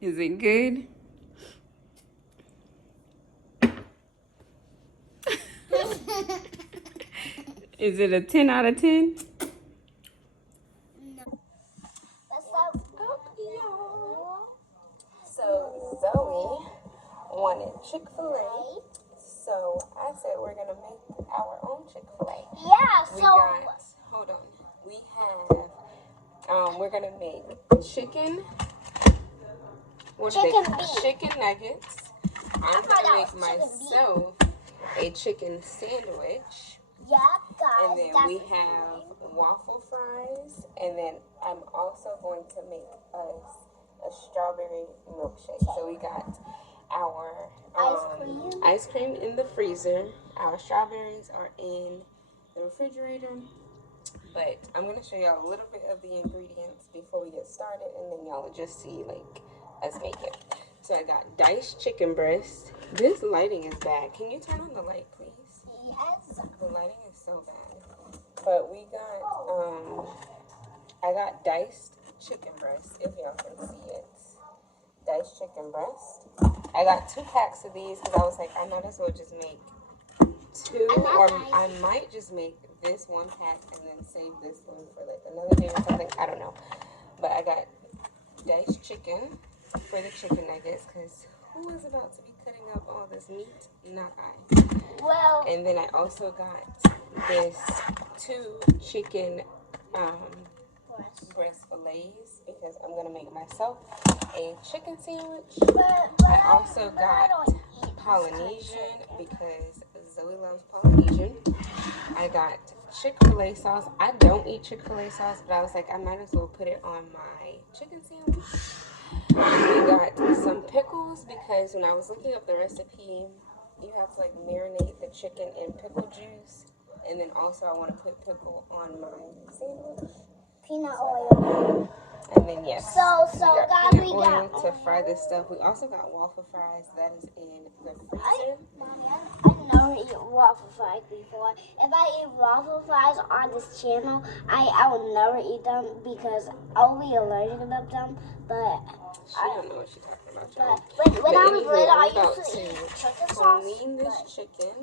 Is it good? Is it a 10 out of 10? So Zoe wanted Chick-fil-A, so I said we're gonna make our own Chick-fil-A. Yeah, We got, hold on, we have, we're gonna make chicken nuggets. I'm gonna make myself a chicken sandwich. Yeah, guys. And then we have waffle fries, and then I'm also going to make us a strawberry milkshake. So we got our ice cream in the freezer. Our strawberries are in the refrigerator. But I'm going to show y'all a little bit of the ingredients before we get started, and then y'all will just see like us make it. So I got diced chicken breast. This lighting is bad. Can you turn on the light, please? Yes. The lighting is so bad. But we got, I got diced chicken breast, if y'all can see it. Diced chicken breast. I got 2 packs of these because I was like, I might as well just make 2, or I might just make this 1 pack and then save this one for like another day or something. I don't know. But I got diced chicken for the chicken nuggets because who is about to be cutting up all this meat? Not I. Well, and then I also got this 2 chicken breast fillets because I'm gonna make myself a chicken sandwich. I also got Polynesian because Zoe loves Polynesian. I got Chick-fil-A sauce. I don't eat Chick-fil-A sauce, but I was like, I might as well put it on my chicken sandwich. We got some pickles because when I was looking up the recipe, you have to like marinate the chicken in pickle juice, and then also I want to put pickle on my sandwich. Peanut oil. And then yes, So guys, we got oil to fry this stuff. We also got waffle fries. That is in the freezer. I never eat waffle fries before. If I eat waffle fries on this channel, I will never eat them because I'll be allergic about them. But she don't know what she's talking about, y'all. But when I was little, I about used to eat chicken to sauce. clean this chicken,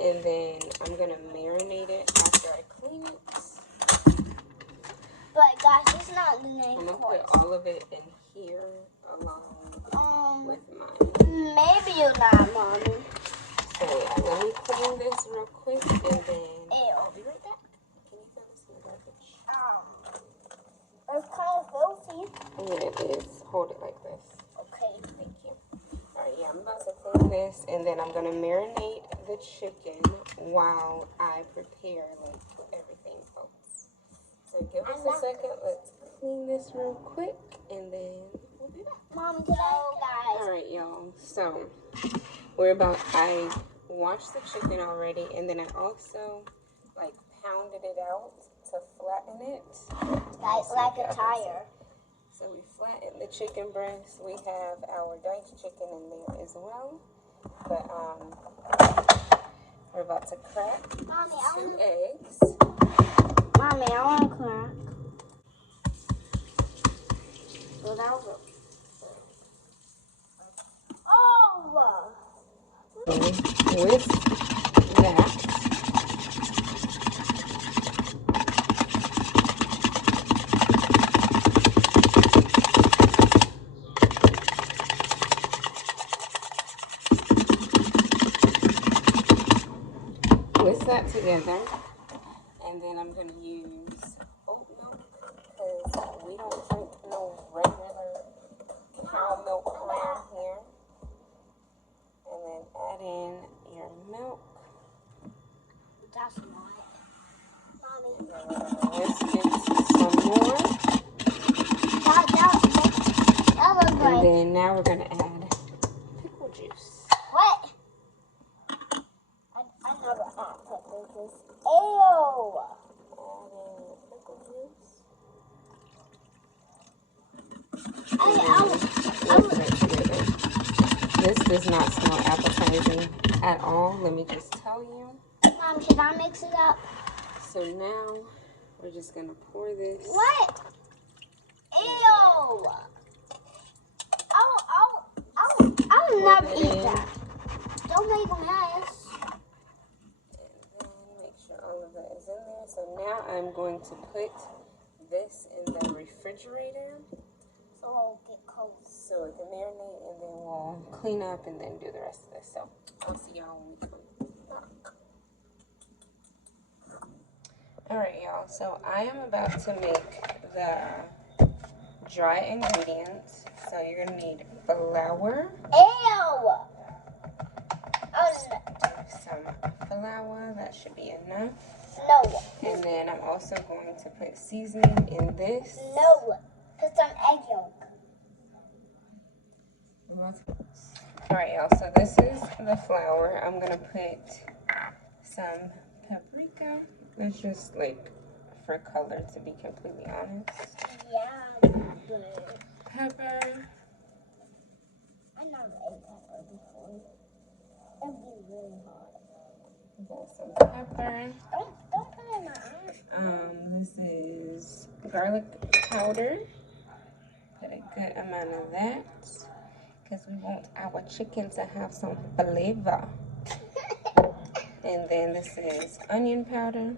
and then I'm gonna marinate it after I clean it. But guys, it's not the name. I'm gonna put all of it in here along with mine. Maybe you're not, Mommy. So yeah, let me clean this real quick, and then I'll be right back. Can you throw this in the garbage? It's kind of filthy. Yeah, it is. Hold it like this. Okay. Thank you. Alright, yeah, I'm about to clean this, and then I'm gonna marinate the chicken while I prepare like everything else. So give us a second. Let's clean this real quick, and then we'll be back. Mom, guys. Alright, y'all. So I washed the chicken already, and then I also like pounded it out to flatten it. Like a tire. So we flattened the chicken breast. We have our diced chicken in there as well. But we're about to crack 2 eggs. Mommy, I want to crack. Oh! With that, whisk that together, and then I'm going to use oat milk because we don't drink no regular cow milk around here. And then add in your milk. That's not. Mommy. And then we're going to whisk it some more. That looks And then now we're going to add pickle juice. What? I never add pickle juice. Ew! Add in pickle juice. Whisk it together. This does not smell appetizing at all, let me just tell you. Mom, should I mix it up? So now we're just going to pour this. What? Ew! refrigerator So it'll get cold. so it can marinate, and then we'll clean up and then do the rest of this. So I'll see y'all when we come back. Alright, y'all, so I am about to make the dry ingredients. So you're gonna need flour. Ew! Some flour, that should be enough. No. And then I'm also going to put seasoning in this. No. Put some egg yolk. Alright, y'all, so this is the flour. I'm gonna put some paprika. It's just like for color, to be completely honest. Yeah, but Pepper. I never ate pepper before. It'd be really hot. Got some pepper. Don't put it in my eye. This is garlic powder. Put a good amount of that because we want our chicken to have some flavor. And then this is onion powder.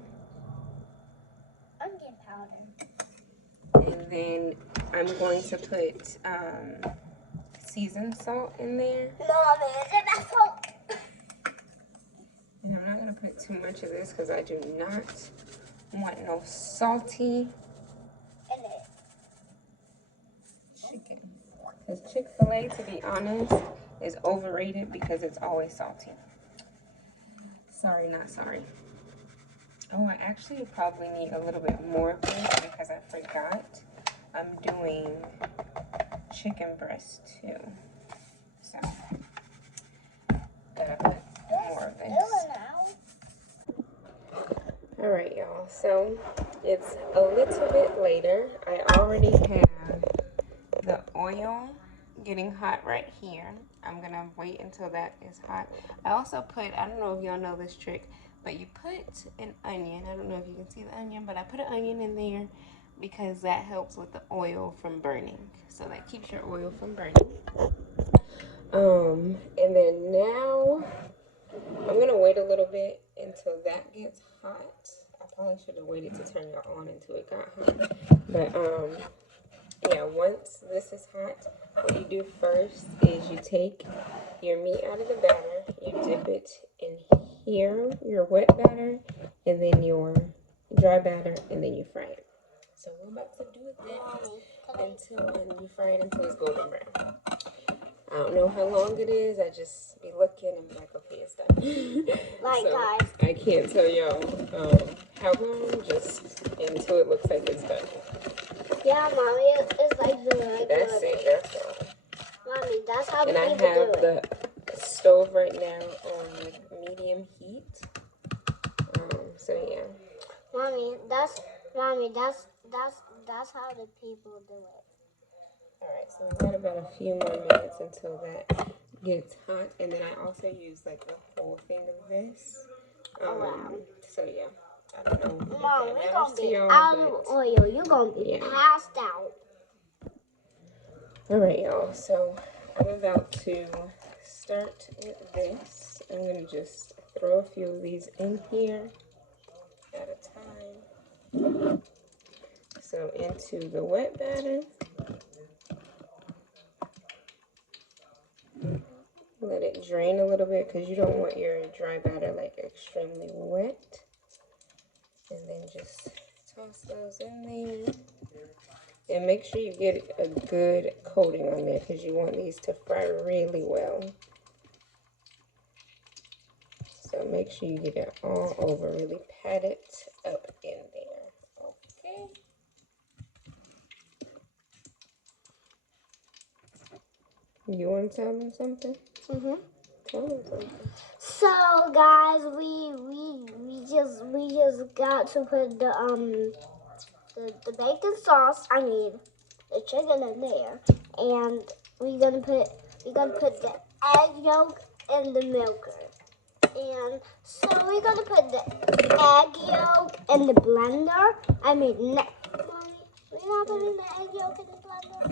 Onion powder. And then I'm going to put seasoned salt in there. Mommy, is it that salt? And I'm not going to put too much of this because I do not want no salty In it. chicken. Because Chick-fil-A, to be honest, is overrated because it's always salty. Sorry, not sorry. Oh, I actually probably need a little bit more of this because I forgot. I'm doing chicken breast too. So, gotta put more of this. Alright, y'all. So, it's a little bit later. I already have the oil getting hot right here. I'm gonna wait until that is hot. I also put, I don't know if y'all know this trick, but you put an onion. I don't know if you can see the onion, but I put an onion in there because that helps with the oil from burning. So that keeps your oil from burning. And then now I'm gonna wait a little bit until that gets hot. I probably should have waited to turn it on until it got hot. But yeah, once this is hot, what you do first is you take your meat out of the batter, you dip it in here, your wet batter, and then your dry batter, and then you fry it. So we're about to do that and you fry it until it's golden brown. I don't know how long it is. I just be looking and be like, okay, it's done. Like, so guys. I can't tell y'all how long, just until it looks like it's done. Yeah, Mommy, it's like the regular. That's it. That's all. Mommy, that's how the And I people do have it. the stove right now on medium heat. So yeah. Mommy, that's how the people do it. Alright, so we've got about a few more minutes until that gets hot. And then I also use like the whole thing of this. Wow. So yeah. I don't know. Mom, If we're that gonna matters to be y'all, out of but oil. You're gonna be yeah. passed out. Alright, y'all. So I'm about to start with this. I'm going to just throw a few of these in here at a time. So into the wet batter. Let it drain a little bit because you don't want your dry batter like extremely wet. And then just toss those in there. And make sure you get a good coating on there because you want these to fry really well. So make sure you get it all over, really pat it up in there. Okay. You want to tell them something? Mm-hmm. Tell them something. So guys, we just got to put the bacon sauce. I mean the chicken in there, and we're gonna put the egg yolk in the milker. And so we're gonna put the egg yolk in the blender. I mean, Mommy, we're not putting the egg yolk in the blender.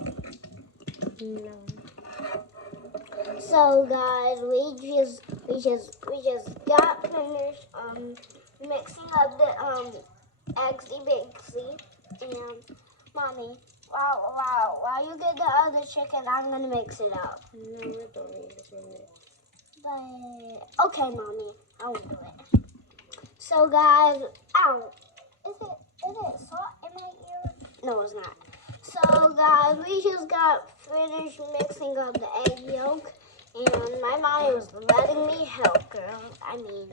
No. So guys, we just got finished mixing up the eggsy bakesy, and Mommy, While you get the other chicken, I'm gonna mix it up. No, I don't need to do it. But okay, mommy, I will do it. So guys, ow, is it salt in my ear? No, it's not. So guys, we just got finished mixing up the egg yolk, and my mommy was letting me help, girl. I mean,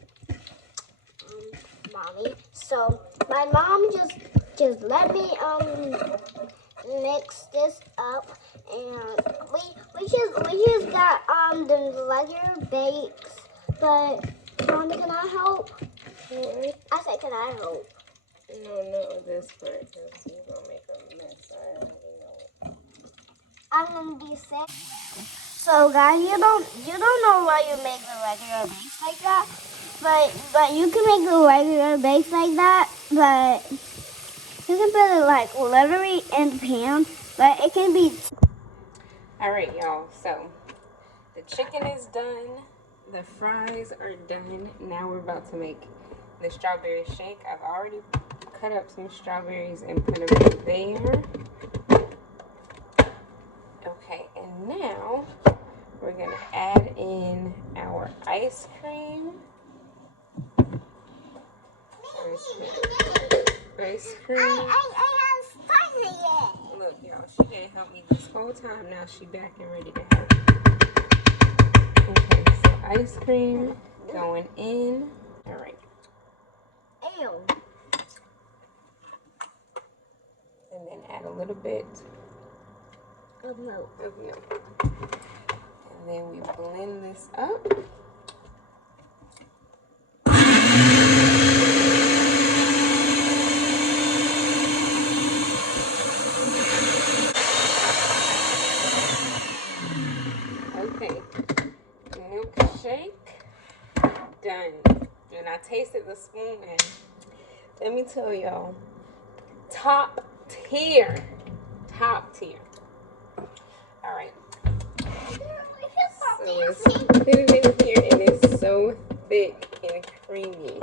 mommy. So my mom just let me mix this up, and we just got the regular bakes. But mommy, can I help? I said, can I help? No, not with this part, because you're going to make a mess. I already know it. I'm gonna be sick. So guys, you don't know why you make the regular bakes like that, but you can make the regular bakes like that, but you can put it like literally in the pan, but it can be. Alright, y'all. So, the chicken is done. The fries are done. Now we're about to make the strawberry shake. I've already cut up some strawberries and put them in there. Okay, and now we're going to add in our ice cream. Ice cream. Look, y'all, she didn't help me this whole time. Now she back and ready to help. Okay, so ice cream going in. All right. Ew. And then add a little bit Of milk. of milk. And then we blend this up. Okay, milkshake done. And I tasted the spoon, and let me tell y'all, top tier. Top tier. All right. So let's put it in here, and it's so thick and creamy.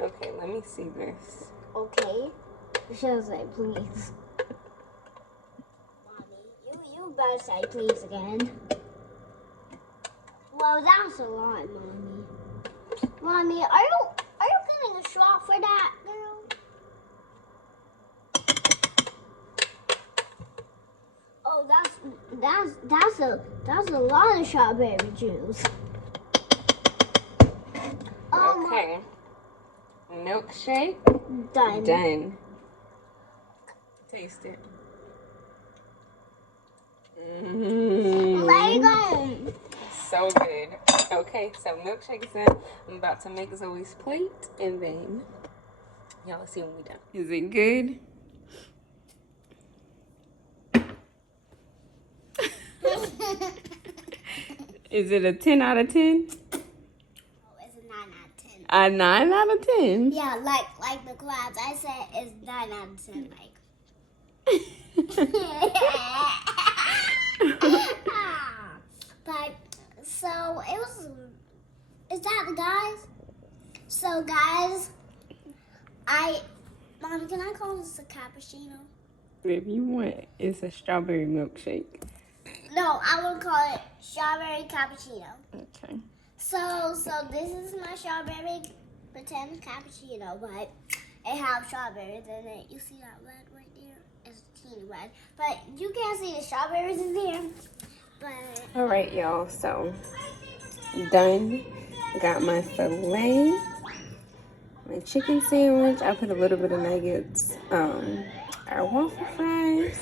Okay, let me see this. Okay. She was like, please. Mommy, you better say please again. Well, that's a lot, mommy. Mommy, are you getting a straw for that, girl? Oh, that's a lot of strawberry juice. Oh, Okay. Milkshake done. done. Taste it. Let it go. So good. Okay, so milkshake is done. I'm about to make Zoe's plate, and then y'all see when we done. Is it good? Is it a 10 out of 10? Oh, it's a 9 out of 10. A 9 out of 10? Yeah, like the crabs. I said it's 9 out of 10, like. But so it was. Is that the guys? So guys, Mom, can I call this a cappuccino? If you want, it's a strawberry milkshake. No, I will call it strawberry cappuccino. Okay. So this is my strawberry pretend cappuccino, but it has strawberries in it. You see that red right there? It's teeny red, but you can't see the strawberries in there. But All right, y'all. So done. Got my filet, my chicken sandwich. I put a little bit of nuggets. Our waffle fries,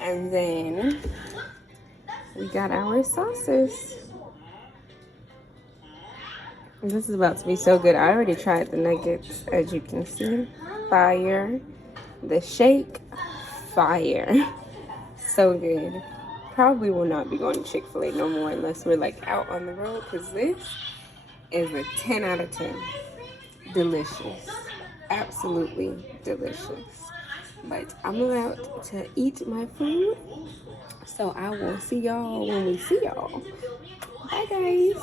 and then we got our sauces. This is about to be so good. I already tried the nuggets, as you can see. Fire. The shake, fire. So good. Probably will not be going to Chick-fil-A no more unless we're like out on the road, because this is a 10 out of 10. Delicious. Absolutely delicious. But I'm about to eat my food, so I will see y'all when we see y'all. Bye, guys.